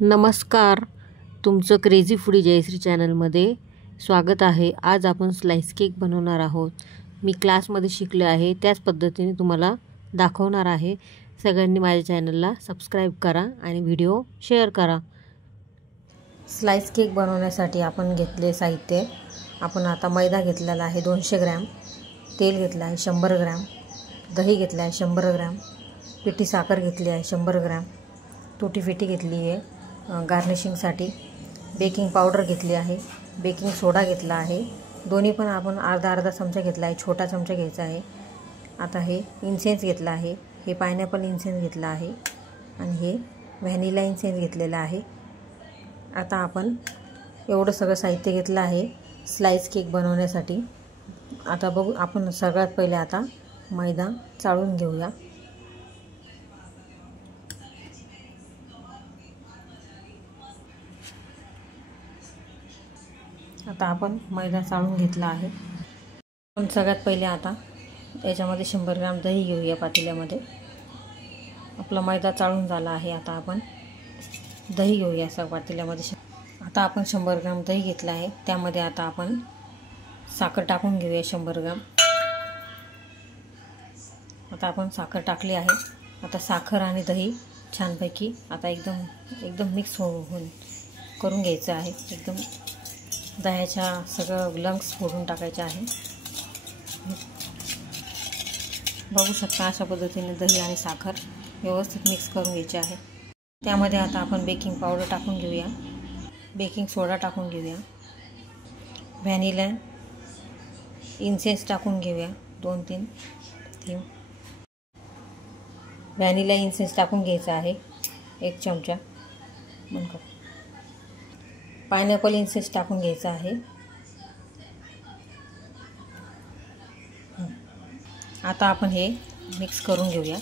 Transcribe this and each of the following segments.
नमस्कार, तुमचं crazy foodie Jayashree चॅनलमध्ये स्वागत आहे। आज आपण स्लाइस केक बनवणार आहोत। मी क्लासमध्ये शिकले आहे त्याच पद्धतीने तुम्हाला दाखवणार आहे। सगळ्यांनी माझ्या चॅनलला सबस्क्राइब करा आणि व्हिडिओ शेअर करा। स्लाइस केक बनवण्यासाठी आपण घेतले साहित्य, आपण आता मैदा घेतलेला आहे 200 ग्रॅम, तेल घेतलं आहे 100 ग्रॅम, दही घेतलं आहे 100 ग्रॅम, पिठी साखर घेतली आहे 100 ग्रॅम, तुटी फिटी घेतली आहे गार्निशिंगसाठी, बेकिंग पावडर घेतली आहे, बेकिंग सोडा घेतला आहे, दोन्ही पण आपण अर्धा चमचा घेतला आहे, छोटा चमचा घ्यायचा आहे। आता हे इन्सेन्स घेतला आहे, हे पायनॅपल इन्सेन्स घेतला आहे आणि हे व्हॅनिला इन्सेन्स घेतलेला आहे। आता आपण एवढं सगळं साहित्य घेतलं आहे स्लाइस केक बनवण्यासाठी। आता बघू, आपण सगळ्यात पहिले आता मैदा चाळून घेऊया। आता आपण मैदा चाळून घेतला आहे। पण सगळ्यात पहिले आता याच्यामध्ये 100 ग्रॅम दही घेऊया पातेल्यामध्ये। आपला मैदा चाळून झाला आहे, आता आपण दही घेऊया सगळ्या पातेल्यामध्ये। आता आपण 100 ग्रॅम दही घेतला आहे, त्यामध्ये आता आपण साखर टाकून घेऊया 100 ग्रॅम। आता आपण साखर टाकली आहे। आता साखर आणि दही छानपैकी आता एकदम मिक्स होऊन करून घ्यायचं आहे। एकदम दह्याच्या सगळं लंग्स फोडून टाकायचे आहे। बघू शकता अशा पद्धतीने दही आणि साखर व्यवस्थित मिक्स करून घ्यायचे आहे। त्यामध्ये आता आपण बेकिंग पावडर टाकून घेऊया, बेकिंग सोडा टाकून घेऊया, व्हॅनिला इन्सेन्स टाकून घेऊया 2-3 थेंब, व्हॅनिला इन्सेन्स टाकून घ्यायचा आहे 1 चमचा, पायनॅपल इन्सेन्स टाकून घ्यायचा आहे। आता आपण हे मिक्स करून घेऊया।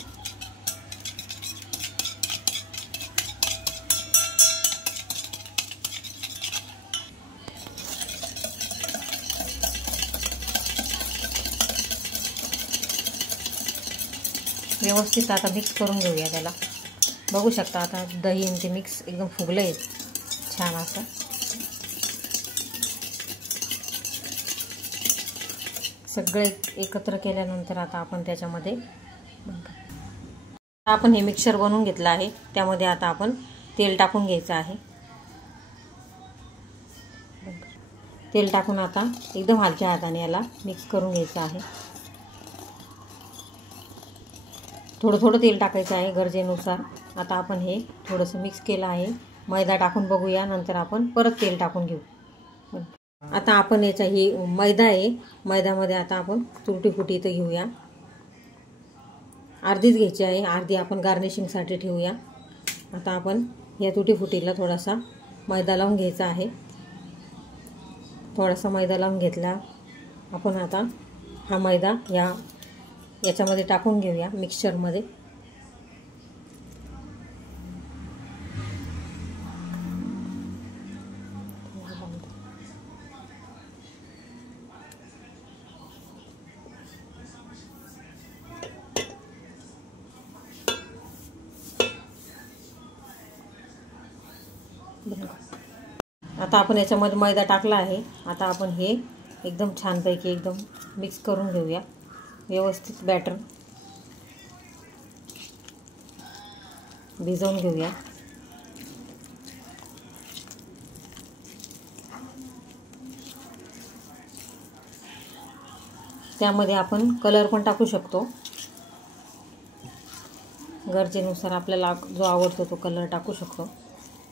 व्यवस्थित आता मिक्स करून घेऊया त्याला। बघू शकता आता दही आणि ते मिक्स एकदम फुगलंय छान असं। सगळे एकत्र केल्यानंतर आता आपण त्याच्यामध्ये आपण हे मिक्सचर बनवून घेतलं आहे, त्यामध्ये आता आपण तेल टाकून घ्यायचं आहे। तेल टाकून आता एकदम हलक्या हाताने याला मिक्स करून घ्यायचं आहे। थोडं तेल टाकायचं आहे गरजेनुसार। आता आपण हे थोडंसं मिक्स केलं आहे, मैदा टाकून बघूया, नंतर आपण परत तेल टाकून घेऊ। आता आपण याचा ही मैदा आहे, मैद्यामध्ये आता आपण तुटी फुटी इथं घेऊया, अर्धीच घ्यायची आहे, अर्धी आपण गार्निशिंगसाठी ठेवूया। आता आपण या तुटी फुटीला थोडासा मैदा लावून घ्यायचा आहे। थोडासा मैदा लावून घेतला आपण आता हा मैदा याच्यामध्ये टाकून घेऊया मिक्सचरमध्ये। आता आपण याच्यामध्ये मैदा टाकला आहे। आता आपण हे एकदम छानपैकी एकदम मिक्स करून घेऊया व्यवस्थित, बॅटर भिजवून घेऊया। त्यामध्ये आपण कलर पण टाकू शकतो, गरजेनुसार आपल्याला जो आवडतो तो कलर टाकू शकतो।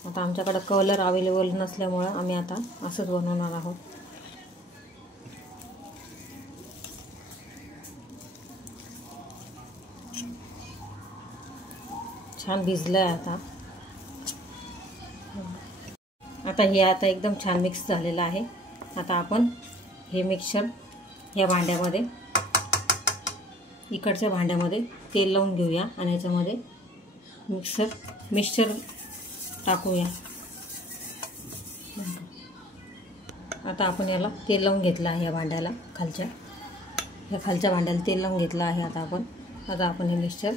आता आमच्याकडे कलर अवेलेबल नसल्यामुळे आम्ही आता असंच बनवणार आहोत। छान भिजलंय आता हे आता एकदम छान मिक्स झालेलं आहे। आता आपण हे मिक्सचर या भांड्यामध्ये, इकडच्या भांड्यामध्ये तेल लावून घेऊया आणि याच्यामध्ये मिक्सचर टाकूया। आता आपण याला तेल लावून घेतलं आहे, या भांड्याला खालच्या भांड्याला तेल लावून घेतलं आहे। आता आपण हे मिक्सचर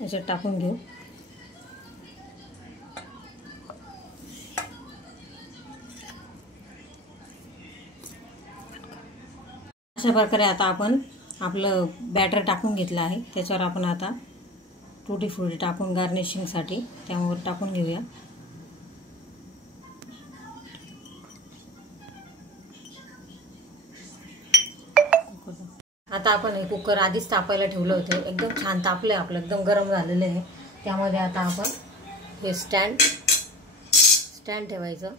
याच्यात टाकून घेऊ। अशा प्रकारे आता आपण आपलं बॅटर टाकून घेतलं आहे. त्याच्यावर आपण आता टुटी फ्रुटी टाकून गार्निशिंगसाठी त्यावर टाकून घेऊया. आता आपण हे कुकर आधीच तापायला ठेवलं होतं. एकदम छान तापलं आहे आपलं, एकदम गरम झालेलं आहे. त्यामध्ये आता आपण हे स्टँड ठेवायचं.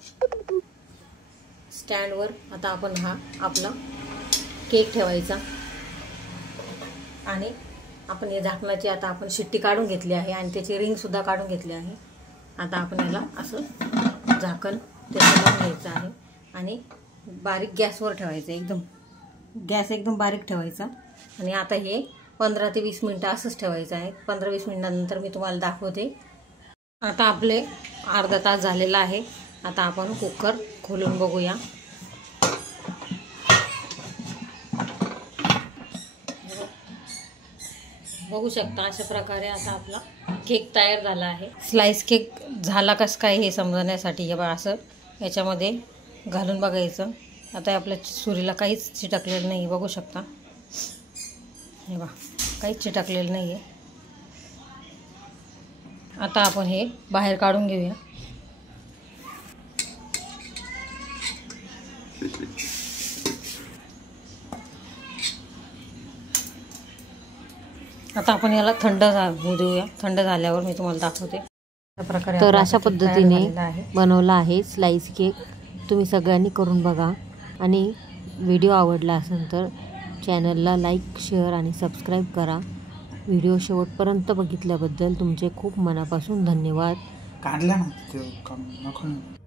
स्टँडवर आता आपण हा आपला केक ठेवायचा आणि आपण हे झाकणाची आता आपण शिट्टी काढून घेतली आहे आणि त्याची रिंगसुद्धा काढून घेतली आहे. आता आपण याला असं झाकण त्याच्यावर घ्यायचं आहे आणि बारीक गॅसवर ठेवायचं. गॅस एकदम बारीक ठेवायचा आणि आता हे 15 ते 20 मिनटं असंच ठेवायचं आहे. 15-20 मिनिटांनंतर मी तुम्हाला दाखवते. आता आपले अर्धा तास झालेला आहे. आता आपण कुकर खोलून बघूया. बघू शकता अशा प्रकारे आता आपला केक तयार झाला आहे. स्लाइस केक झाला कसं काय हे समजण्यासाठी हे बघा असं याच्यामध्ये घालून बघायचं. आता आपल्या सुरीला काहीच चिटकलेलं नाही, बघू शकता. हे बघा काहीच चिटकलेलं नाही आहे. आता आपण हे बाहेर काढून घेऊया. आता आपण याला थंड होऊ देऊया. थंड झाल्यावर मी तुम्हाला दाखवते. तर अशा पद्धतीने बनवला आहे स्लाइस केक. तुम्ही सगळ्यांनी करून बघा आणि व्हिडिओ आवडला असेल तर चॅनलला लाईक, शेअर आणि सबस्क्राईब करा. व्हिडिओ शेवटपर्यंत बघितल्याबद्दल तुमचे खूप मनापासून धन्यवाद. काढला ना